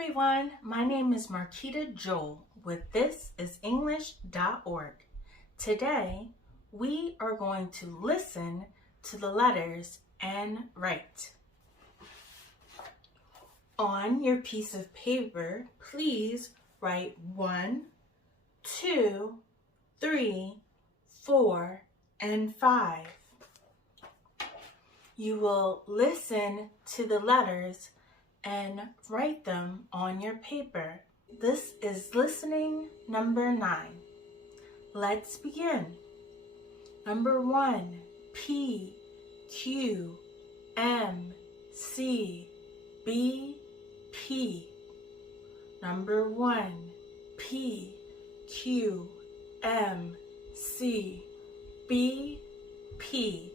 everyone, my name is Marquita Joel with This is English.org. Today, we are going to listen to the letters and write. On your piece of paper, please write 1, 2, 3, 4, and 5. You will listen to the letters and write them on your paper. This is listening number 9. Let's begin. Number 1, P, Q, M, C, B, P. Number 1, P, Q, M, C, B, P.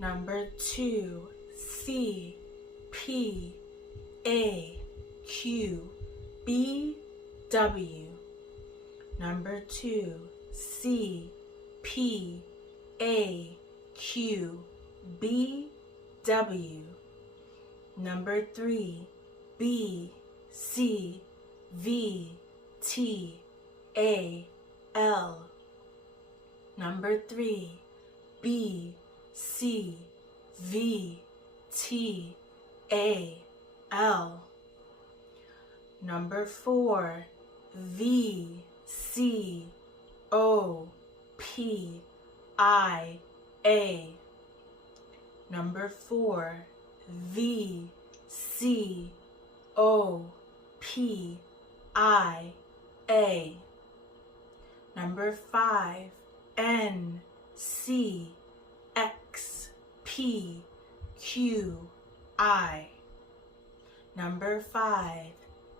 Number 2, C, P, A, Q, B, W. Number 2, C, P, A, Q, B, W. Number 3, B, C, V, T, A, L. Number 3, B, C, V, T, A, L. Number 4, V, C, O, P, I, A. Number 4, V, C, O, P, I, A. Number 5, N, C, X, P, Q, I. Number 5,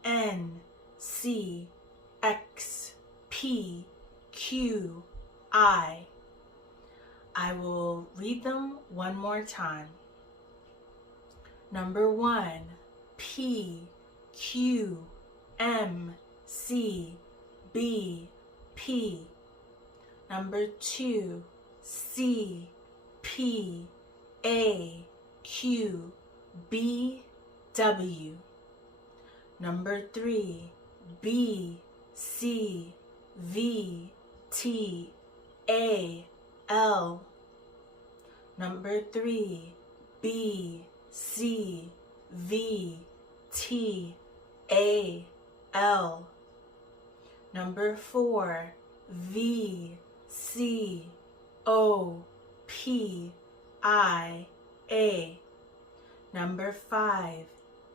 N, C, X, P, Q, I. I will read them one more time. Number 1, P, Q, M, C, B, P. Number 2, C, P, A, Q, B, W. Number 3, B, C, V, T, A, L. Number 3, B, C, V, T, A, L. Number 4, V, C, O, P, I, A. Number 5,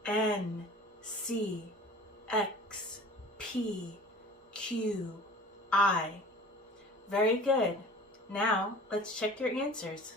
N, C, X, P, Q, I. Very good. Now, let's check your answers.